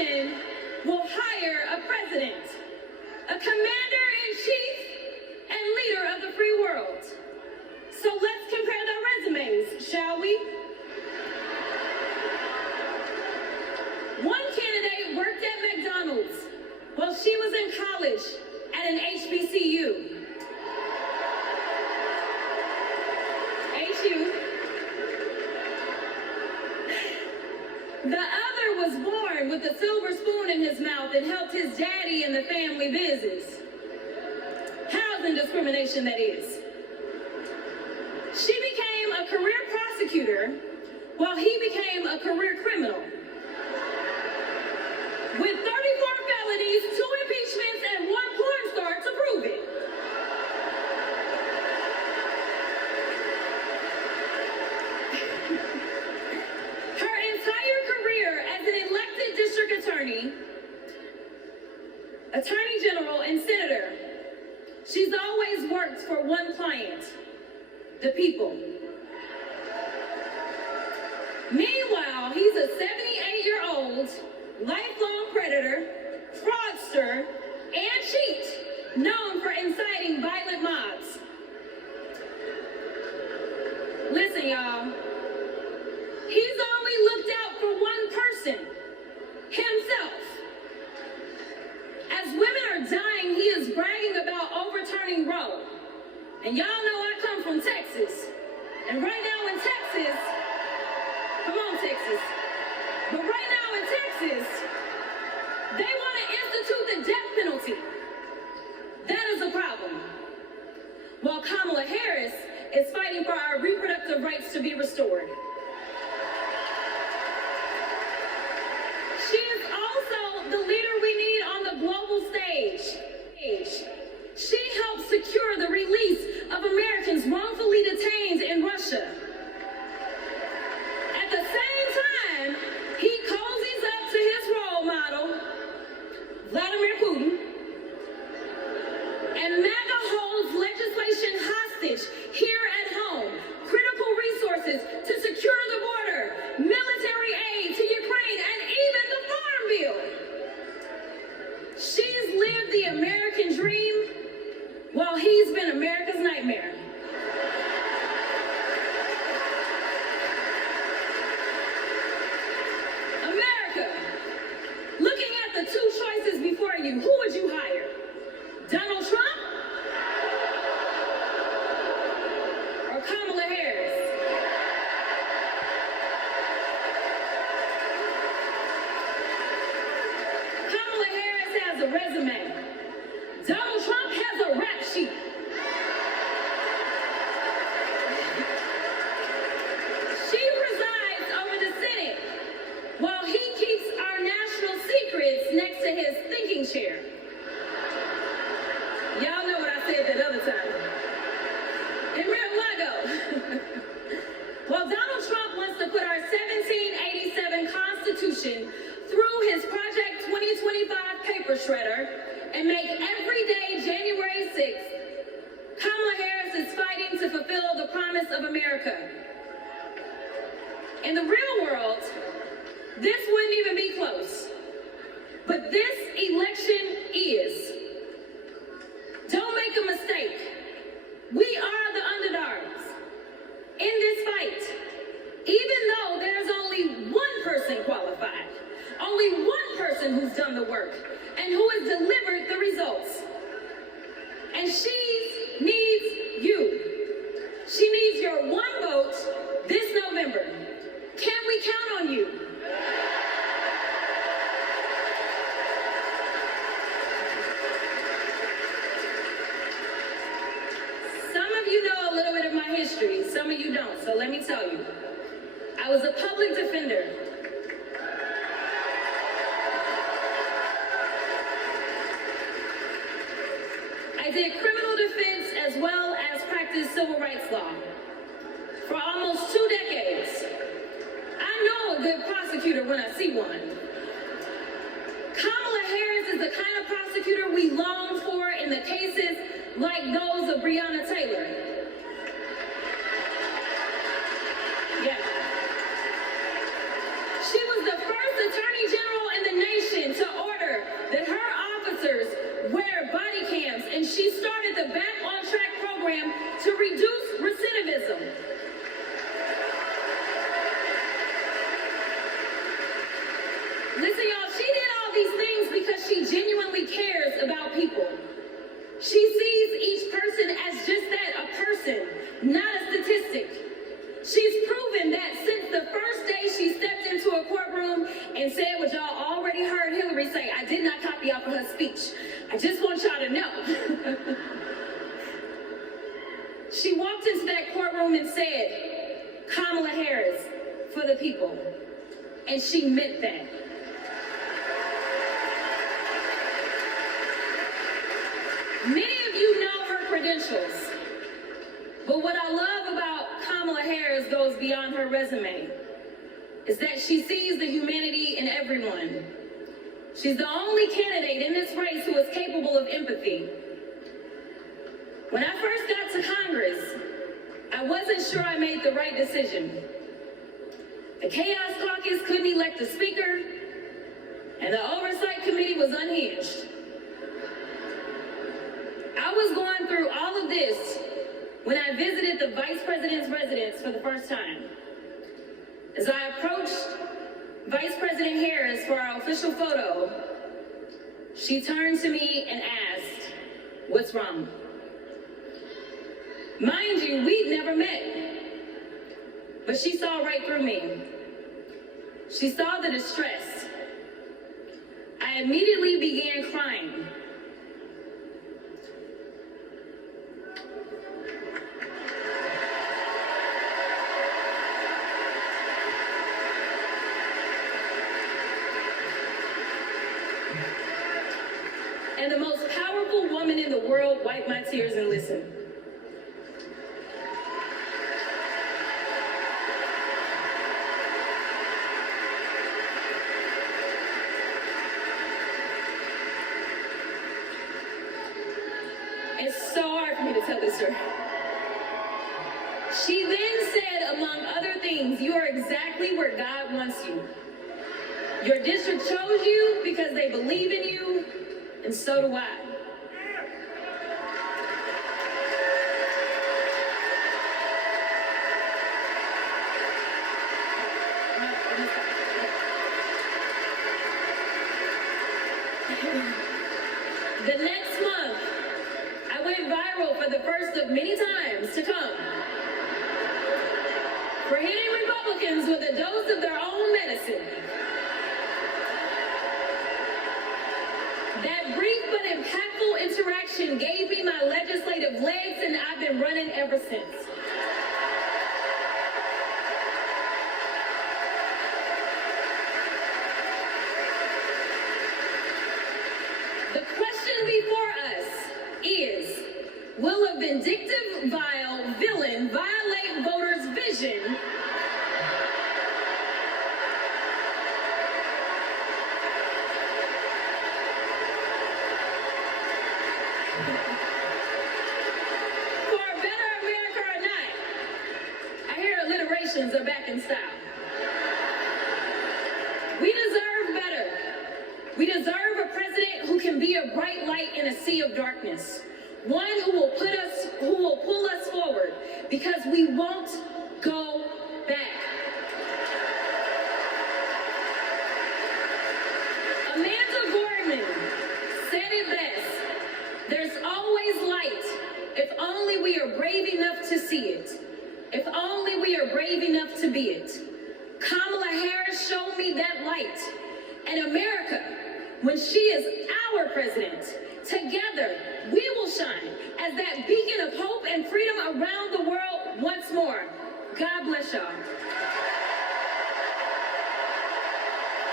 nation will hire a president, a commander-in-chief, and leader of the free world. So let's compare their resumes, shall we? One candidate worked at McDonald's while she was in college at an HBCU. HU. The other was born with a silver spoon in his mouth and helped his daddy in the family business. Housing discrimination, that is. She became a career prosecutor while he became a career criminal. With 34 felonies, 2 impeachments, and 1 porn star to prove it. Her entire career as an elected district attorney, attorney general, and senator, she's always worked for one client, the people. Meanwhile, he's a 78-year-old, lifelong predator, fraudster, and cheat, known for inciting violent mobs. Listen, y'all. He's only looked out for one person, himself. As women are dying, he is bragging about overturning Roe. And y'all know I come from Texas. And right now in Texas, come on, Texas. But right now in Texas, they want to institute the death penalty. That is a problem. While Kamala Harris is fighting for our reproductive rights to be restored. She is also the leader we need on the global stage. She helped secure the release of Americans wrongfully detained in Russia. At the same time, he cozies up to his role model, Vladimir Putin, and MAGA holds legislation hostage here at home, critical resources to secure the border, military aid to Ukraine, and even the Farm Bill. She's lived the American dream while he's been America's nightmare. America, looking at the 2 choices before you, who would you hire? Donald Trump or Kamala Harris? Kamala Harris has a resume. Donald Trump has a rap sheet. She presides over the Senate while he keeps our national secrets next to his thinking chair. Y'all know what I said that other time. In Mar-a-Lago. Well, Donald Trump wants to put our 1787 Constitution through his Project 2025 paper shredder and make every day January 6th. Kamala Harris is fighting to fulfill the promise of America. In the real world, this wouldn't even be close. But this election is. Don't make a mistake. We are the underdogs in this fight. Even though there's only one person qualified, only one person who's done the work, and who has delivered the results. And she needs you. She needs your one vote this November. Can we count on you? Some of you know a little bit of my history, some of you don't, so let me tell you. I was a public defender. I did criminal defense as well as practiced civil rights law for almost 2 decades. I know a good prosecutor when I see one. Kamala Harris is the kind of prosecutor we long for in the cases like those of Breonna Taylor. Yeah. She was the first attorney general in the nation she started the Back on Track program to reduce recidivism. Listen, y'all, she did all these things because she genuinely cares about people. She sees each person as just that, a person, not a statistic. She's proven that since the first day she stepped into a courtroom and said what y'all already heard Hillary say. I did not copy off of her speech. I just want y'all to know. She walked into that courtroom and said, Kamala Harris for the people. And she meant that. Many of you know her credentials, but what I love about Kamala Harris goes beyond her resume, is that she sees the humanity in everyone. She's the only candidate in this race who is capable of empathy. When I first got to Congress, I wasn't sure I made the right decision. The Chaos Caucus couldn't elect a speaker, and the Oversight Committee was unhinged. I was going through all of this when I visited the Vice President's residence for the first time. As I approached Vice President Harris for our official photo, she turned to me and asked, "What's wrong?" Mind you, we'd never met, but she saw right through me. She saw the distress. I immediately began crying. And the most powerful woman in the world wiped my tears and listened. It's so hard for me to tell this story. She then said, among other things, "You are exactly where God wants you. Your district chose you because they believe in you, and so do I." The next month, I went viral for the first of many times to come for hitting Republicans with a dose of their own medicine. That brief but impactful interaction gave me my legislative legs, and I've been running ever since. The question before us is, will a vindictive, vile villain violate voters' vision for a better America or not? I hear alliterations are back in style. We deserve better. We deserve a president who can be a bright light in a sea of darkness. One who will pull us forward, because we won't go back. Amanda Gorman said it best. There's always light if only we are brave enough to see it. If only we are brave enough to be it. Kamala Harris showed me that light. And America, when she is our president, together we will shine as that beacon of hope and freedom around the world once more. God bless y'all.